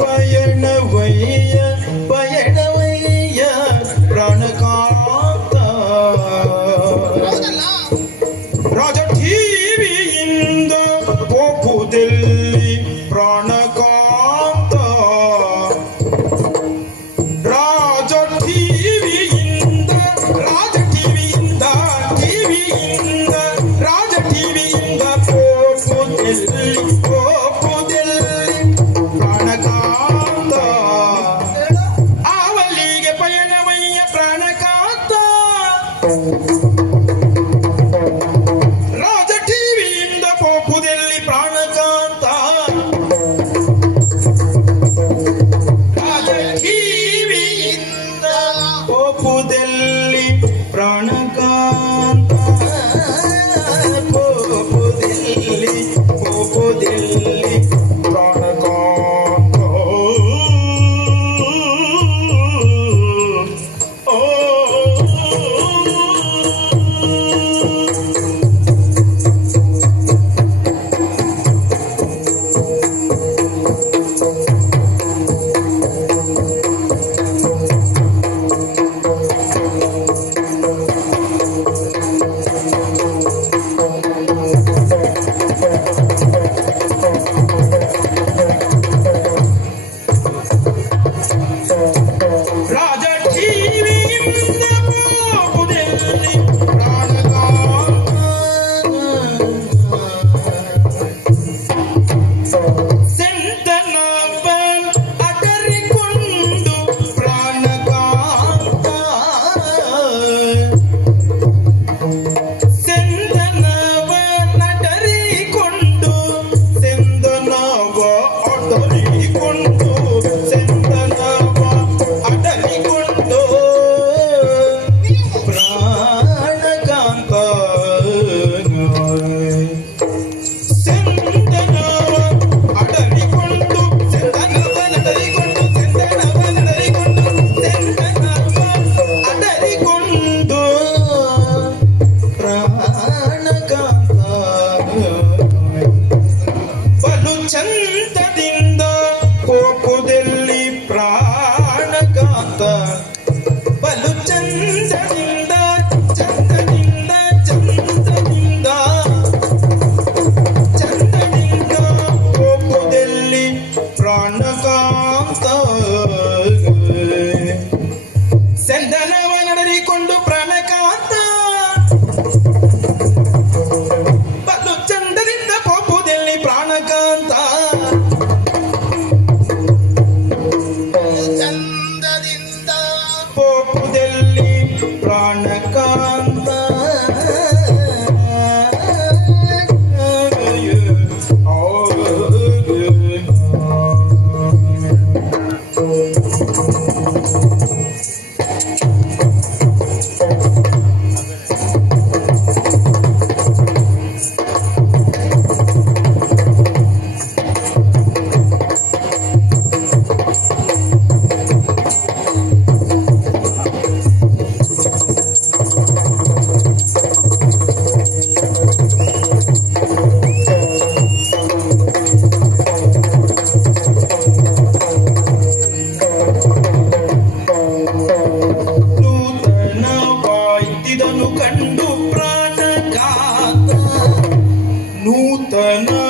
பயணவைய பயணவைய பிராண காத்தா ராஜ டிவி இந்த போக்குதில்லை Gracias. Thank you. ನೂತನವ